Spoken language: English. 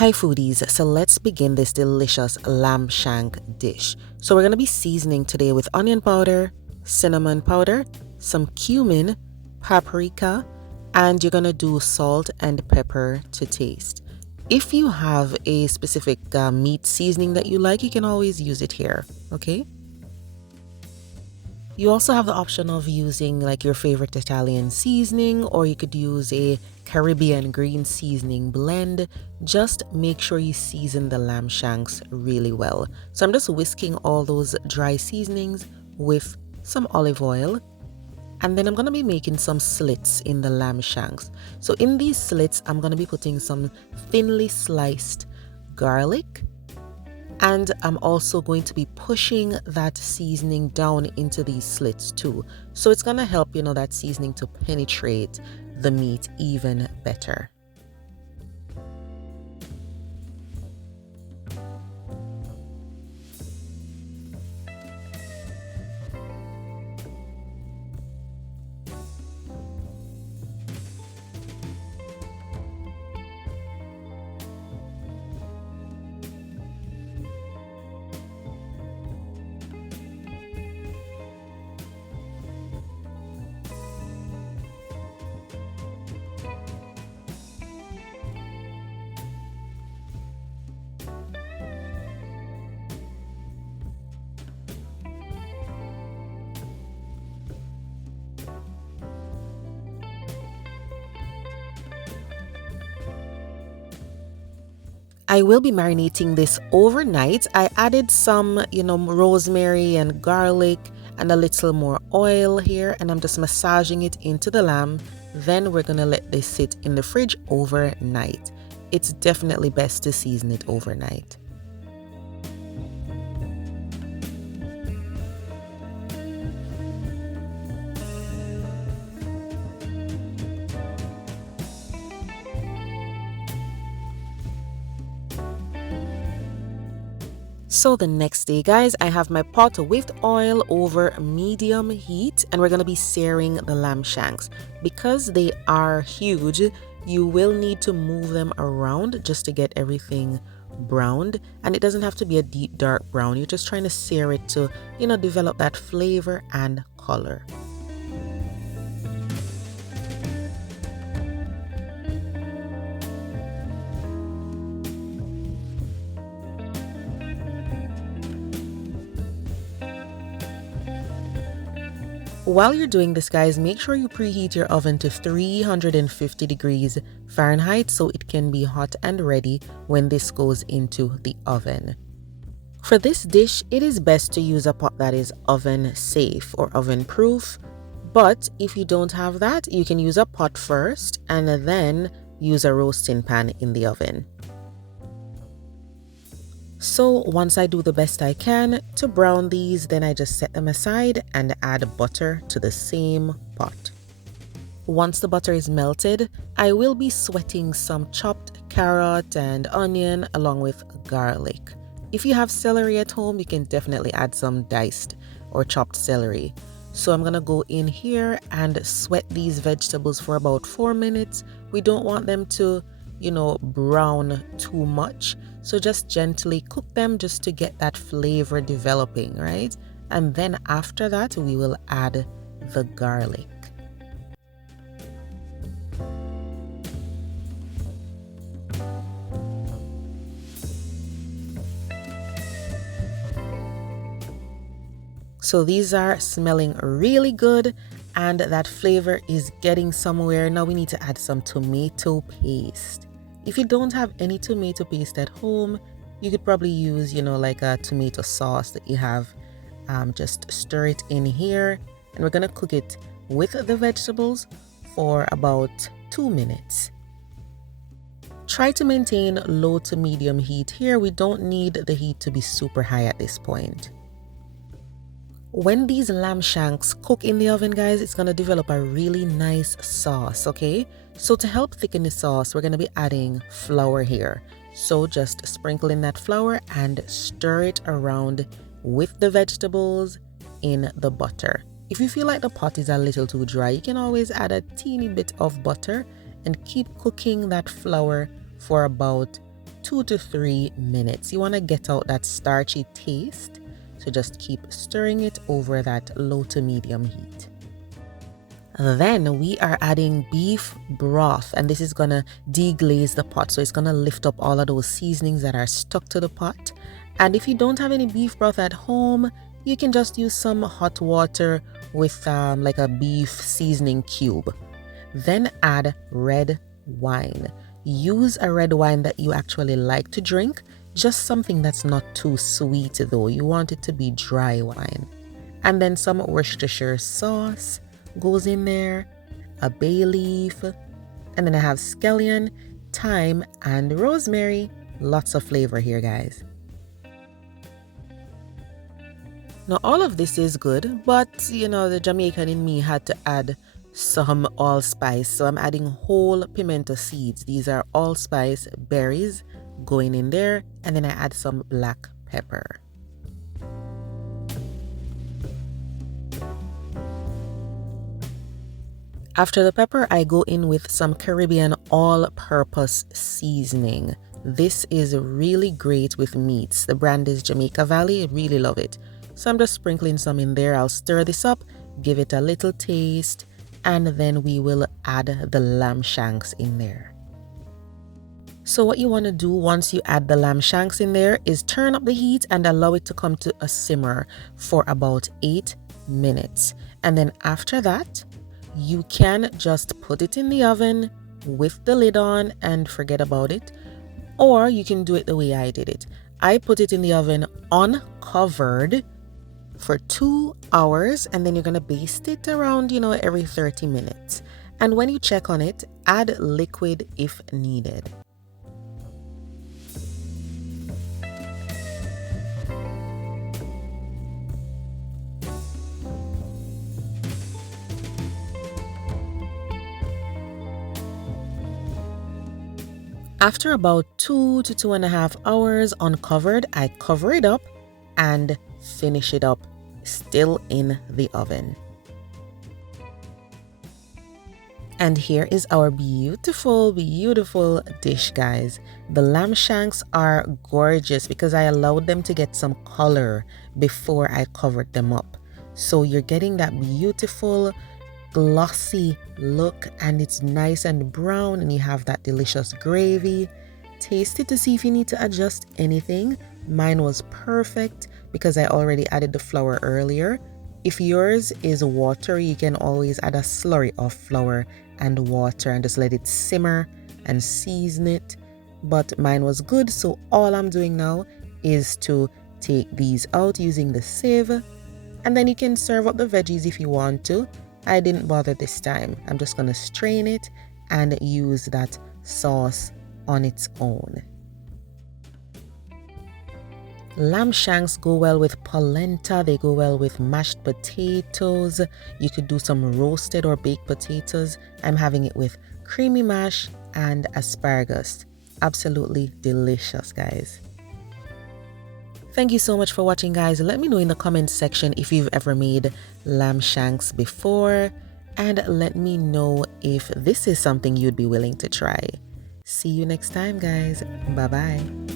Hi foodies, so let's begin this delicious lamb shank dish. So we're going to be seasoning today with onion powder, cinnamon powder, some cumin, paprika, and you're going to do salt and pepper to taste. If you have a specific meat seasoning that you like, you can always use it here, okay? You also have the option of using like your favorite Italian seasoning, or you could use a Caribbean green seasoning blend. Just make sure you season the lamb shanks really well. So I'm just whisking all those dry seasonings with some olive oil. And then I'm going to be making some slits in the lamb shanks. So in these slits, I'm going to be putting some thinly sliced garlic. And I'm also going to be pushing that seasoning down into these slits too. So it's going to help, that seasoning to penetrate the meat even better. I will be marinating this overnight. I added some, rosemary and garlic and a little more oil here, and I'm just massaging it into the lamb. Then we're gonna let this sit in the fridge overnight. It's definitely best to season it overnight. So the next day, guys, I have my pot with oil over medium heat, and we're going to be searing the lamb shanks. Because they are huge, you will need to move them around just to get everything browned. And it doesn't have to be a deep dark brown. You're just trying to sear it to, develop that flavor and color. While you're doing this, guys, make sure you preheat your oven to 350 degrees Fahrenheit so it can be hot and ready when this goes into the oven. For this dish, it is best to use a pot that is oven safe or oven proof. But if you don't have that, you can use a pot first and then use a roasting pan in the oven. So once I do the best I can to brown these, then I just set them aside and add butter to the same pot. Once the butter is melted, I will be sweating some chopped carrot and onion along with garlic. If you have celery at home, you can definitely add some diced or chopped celery. So I'm gonna go in here and sweat these vegetables for about 4 minutes. We don't want them to brown too much. So just gently cook them just to get that flavor developing, right? And then after that, we will add the garlic. So these are smelling really good and that flavor is getting somewhere. Now we need to add some tomato paste. If you don't have any tomato paste at home, you could probably use, like a tomato sauce that you have. Just stir it in here, and we're gonna cook it with the vegetables for about 2 minutes. Try to maintain low to medium heat here. We don't need the heat to be super high at this point. When these lamb shanks cook in the oven, guys, it's going to develop a really nice sauce, okay? So to help thicken the sauce, we're going to be adding flour here. So just sprinkle in that flour and stir it around with the vegetables in the butter. If you feel like the pot is a little too dry, you can always add a teeny bit of butter and keep cooking that flour for about 2 to 3 minutes. You want to get out that starchy taste, so just keep stirring it over that low to medium heat. Then we are adding beef broth, and this is gonna deglaze the pot, so it's gonna lift up all of those seasonings that are stuck to the pot. And if you don't have any beef broth at home, you can just use some hot water with like a beef seasoning cube. Then add red wine. Use a red wine that you actually like to drink, just something that's not too sweet though. You want it to be dry wine. And then some Worcestershire sauce goes in there, a bay leaf, and then I have scallion, thyme, and rosemary. Lots of flavor here, guys. Now all of this is good, but you know, the Jamaican in me had to add some allspice, so I'm adding whole pimento seeds. These are allspice berries going in there, and then I add some black pepper. After the pepper, I go in with some Caribbean all-purpose seasoning. This is really great with meats. The brand is Jamaica Valley. I really love it. So I'm just sprinkling some in there. I'll stir this up, give it a little taste, and then we will add the lamb shanks in there. So what you want to do once you add the lamb shanks in there is turn up the heat and allow it to come to a simmer for about 8 minutes. And then after that, you can just put it in the oven with the lid on and forget about it. Or you can do it the way I did it. I put it in the oven uncovered for 2 hours, and then you're going to baste it around, you know, every 30 minutes. And when you check on it, add liquid if needed. After about 2 to 2.5 hours uncovered, I cover it up and finish it up still in the oven. And here is our beautiful, beautiful dish, guys. The lamb shanks are gorgeous because I allowed them to get some color before I covered them up. So you're getting that beautiful glossy look, and it's nice and brown, and you have that delicious gravy. Taste it to see if you need to adjust anything. Mine was perfect because I already added the flour earlier. If yours is watery, you can always add a slurry of flour and water and just let it simmer and season it. But mine was good, so all I'm doing now is to take these out using the sieve, and then you can serve up the veggies if you want to. I didn't bother this time. I'm just going to strain it and use that sauce on its own. Lamb shanks go well with polenta. They go well with mashed potatoes. You could do some roasted or baked potatoes. I'm having it with creamy mash and asparagus. Absolutely delicious, guys. Thank you so much for watching, guys. Let me know in the comments section if you've ever made lamb shanks before, and let me know if this is something you'd be willing to try. See you next time, guys. Bye bye.